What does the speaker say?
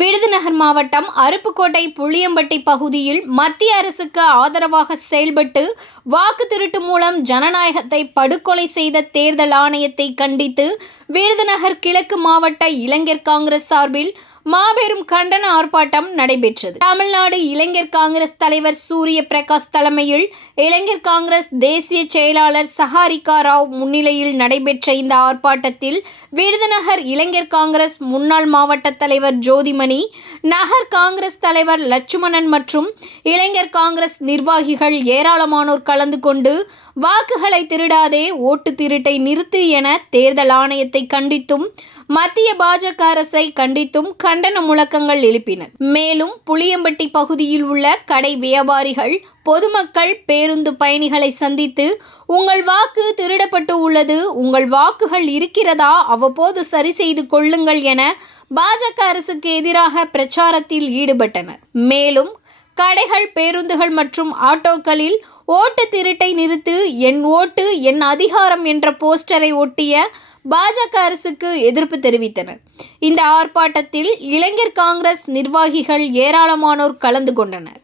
விருதுநகர் மாவட்டம் அருப்புக்கோட்டை புளியம்பட்டி பகுதியில் மத்திய அரசுக்கு ஆதரவாக செயல்பட்டு வாக்கு திருட்டு மூலம் ஜனநாயகத்தை படுகொலை செய்த தேர்தல் ஆணையத்தை கண்டித்து விருதுநகர் கிழக்கு மாவட்ட இளைஞர் காங்கிரஸ் சார்பில் மாபெரும் கண்டன ஆர்ப்பாட்டம் நடைபெற்றது. தமிழ்நாடு இளைஞர் காங்கிரஸ் தலைவர் சூரிய பிரகாஷ் தலைமையில் இளைஞர் காங்கிரஸ் தேசிய செயலாளர் சஹாரிகா ராவ் முன்னிலையில் நடைபெற்ற இந்த ஆர்ப்பாட்டத்தில் விருதுநகர் இளைஞர் காங்கிரஸ் முன்னாள் மாவட்ட தலைவர் ஜோதிமணி, நகர் காங்கிரஸ் தலைவர் லட்சுமணன் மற்றும் இளைஞர் காங்கிரஸ் நிர்வாகிகள் ஏராளமானோர் கலந்து கொண்டு வாக்குகளை திருடாதே, ஓட்டு திருட்டை நிறுத்து என தேர்தல் ஆணையத்தை கண்டித்தும் மத்திய பாஜக அரசை கண்டித்தும் கண்டன முழக்கங்கள் எழுப்பினர். மேலும் புளியம்பட்டி பகுதியில் உள்ள கடை வியாபாரிகள், பொதுமக்கள், பேருந்து பயணிகளை சந்தித்து உங்கள் வாக்கு திருடப்பட்டு உள்ளது, உங்கள் வாக்குகள் இருக்கிறதா, அவ்வப்போது சரி செய்து கொள்ளுங்கள் என பாஜக அரசுக்கு எதிராக பிரச்சாரத்தில் ஈடுபட்டனர். மேலும் கடைகள், பேருந்துகள் மற்றும் ஆட்டோக்களில் ஓட்டு திருட்டை நிறுத்து, என் ஓட்டு என் அதிகாரம் என்ற போஸ்டரை ஒட்டிய பாஜக அரசுக்கு எதிர்ப்பு தெரிவித்தனர். இந்த ஆர்ப்பாட்டத்தில் இளைஞர் காங்கிரஸ் நிர்வாகிகள் ஏராளமானோர் கலந்து கொண்டனர்.